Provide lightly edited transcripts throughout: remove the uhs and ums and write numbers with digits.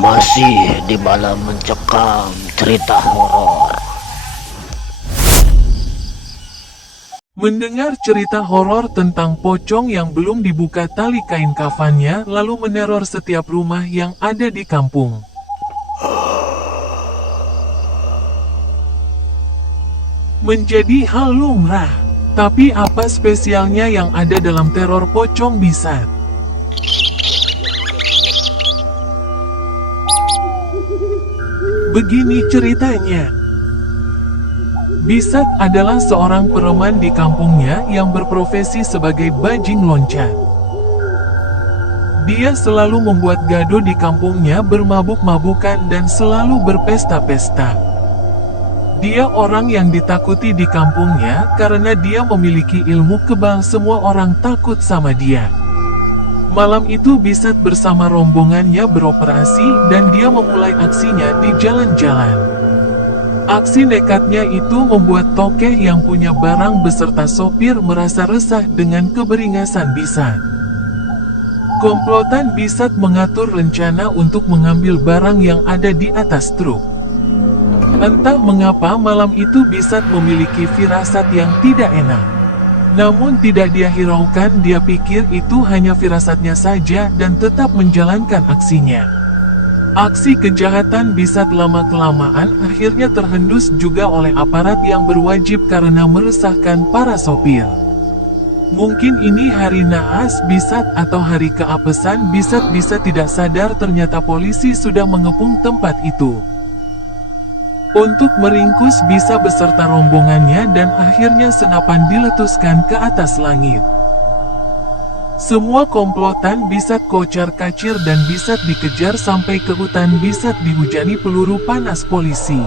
Masih di malam mencekam cerita horor. Mendengar cerita horor tentang pocong yang belum dibuka tali kain kafannya lalu meneror setiap rumah yang ada di kampung. Menjadi hal lumrah. Tapi apa spesialnya yang ada dalam teror pocong bisat? Begini ceritanya. Bisat adalah seorang preman di kampungnya yang berprofesi sebagai bajing loncat. Dia selalu membuat gaduh di kampungnya, bermabuk-mabukan dan selalu berpesta-pesta. Dia orang yang ditakuti di kampungnya karena dia memiliki ilmu kebal, semua orang takut sama dia. Malam itu Bisat bersama rombongannya beroperasi dan dia memulai aksinya di jalan-jalan. Aksi nekatnya itu membuat tokeh yang punya barang beserta sopir merasa resah dengan keberingasan Bisat. Komplotan Bisat mengatur rencana untuk mengambil barang yang ada di atas truk. Entah mengapa malam itu Bisat memiliki firasat yang tidak enak. Namun tidak dia hiraukan, dia pikir itu hanya firasatnya saja dan tetap menjalankan aksinya. Aksi kejahatan Bisat lama-kelamaan akhirnya terhendus juga oleh aparat yang berwajib karena meresahkan para sopir. Mungkin ini hari naas Bisat atau hari keapesan Bisat. Tidak sadar ternyata polisi sudah mengepung tempat itu. Untuk meringkus Bisa beserta rombongannya dan akhirnya senapan diletuskan ke atas langit. Semua komplotan Bisat kocar-kacir dan Bisat dikejar sampai ke hutan. Bisat dihujani peluru panas polisi.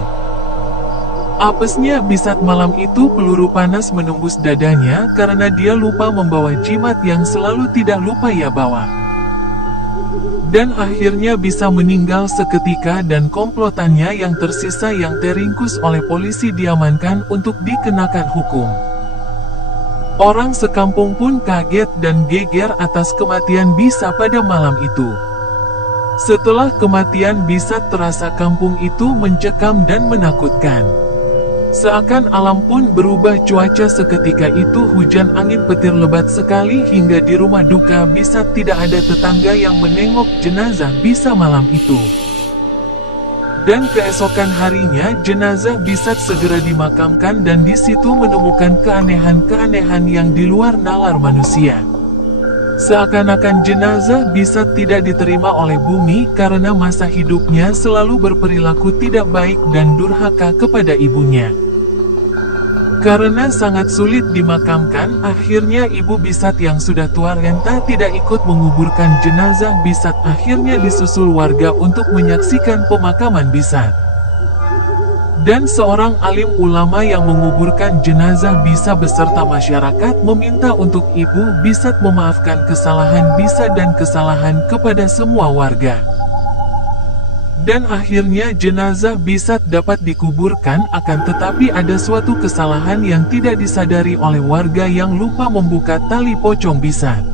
Apesnya Bisat malam itu peluru panas menembus dadanya karena dia lupa membawa jimat yang selalu tidak lupa ia bawa. Dan akhirnya bisa meninggal seketika dan komplotannya yang tersisa yang teringkus oleh polisi diamankan untuk dikenakan hukum. Orang sekampung pun kaget dan geger atas kematian Bisa pada malam itu. Setelah kematian Bisa terasa kampung itu mencekam dan menakutkan. Seakan alam pun berubah, cuaca seketika itu hujan angin petir lebat sekali hingga di rumah duka Bisa tidak ada tetangga yang menengok jenazah Bisa malam itu. Dan keesokan harinya jenazah Bisa segera dimakamkan dan di situ menemukan keanehan-keanehan yang di luar nalar manusia. Seakan-akan jenazah Bisa tidak diterima oleh bumi karena masa hidupnya selalu berperilaku tidak baik dan durhaka kepada ibunya. Karena sangat sulit dimakamkan, akhirnya ibu Bisat yang sudah tua renta tidak ikut menguburkan jenazah Bisat. Akhirnya disusul warga untuk menyaksikan pemakaman Bisat. Dan seorang alim ulama yang menguburkan jenazah Bisa beserta masyarakat meminta untuk ibu Bisat memaafkan kesalahan Bisa dan kesalahan kepada semua warga. Dan akhirnya jenazah Bisat dapat dikuburkan, akan tetapi ada suatu kesalahan yang tidak disadari oleh warga yang lupa membuka tali pocong Bisat.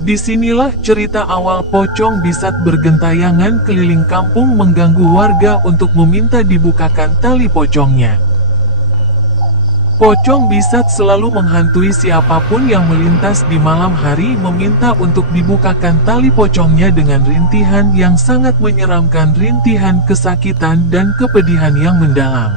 Disinilah cerita awal pocong Bisat bergentayangan keliling kampung mengganggu warga untuk meminta dibukakan tali pocongnya. Pocong Bisat selalu menghantui siapapun yang melintas di malam hari, meminta untuk dibukakan tali pocongnya dengan rintihan yang sangat menyeramkan, rintihan kesakitan dan kepedihan yang mendalam.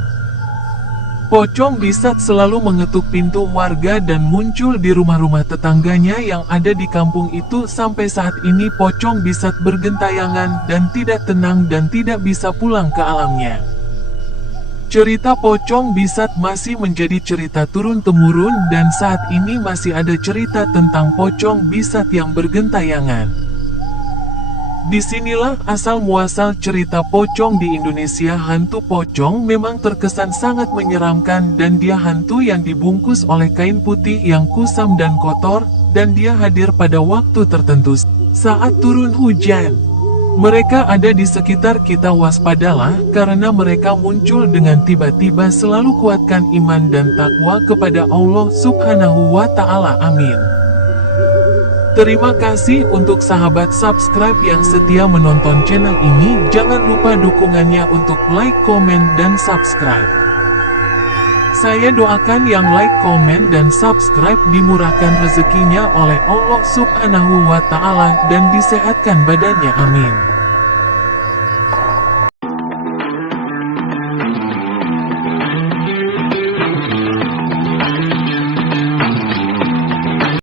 Pocong Bisat selalu mengetuk pintu warga dan muncul di rumah-rumah tetangganya yang ada di kampung itu. Sampai saat ini Pocong Bisat bergentayangan dan tidak tenang dan tidak bisa pulang ke alamnya. Cerita pocong Bisat masih menjadi cerita turun-temurun dan saat ini masih ada cerita tentang pocong Bisat yang bergentayangan. Disinilah asal-muasal cerita pocong di Indonesia. Hantu pocong memang terkesan sangat menyeramkan dan dia hantu yang dibungkus oleh kain putih yang kusam dan kotor, dan dia hadir pada waktu tertentu saat turun hujan. Mereka ada di sekitar kita, waspadalah karena mereka muncul dengan tiba-tiba. Selalu kuatkan iman dan takwa kepada Allah Subhanahu wa Ta'ala. Amin. Terima kasih untuk sahabat subscribe yang setia menonton channel ini. Jangan lupa dukungannya untuk like, komen, dan subscribe. Saya doakan yang like, komen, dan subscribe dimurahkan rezekinya oleh Allah Subhanahu wa Ta'ala dan disehatkan badannya. Amin.